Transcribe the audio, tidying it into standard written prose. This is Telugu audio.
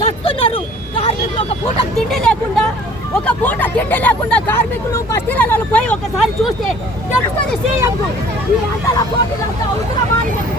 సస్తున్నారు కార్మికులు. ఒక పూట తిండి లేకుండా కార్మికులు బస్తీలలో పోయి ఒకసారి చూస్తే తెలుస్తుంది సీఎం ఈ అంతల పోటీలంతా అవసరమా అని నేను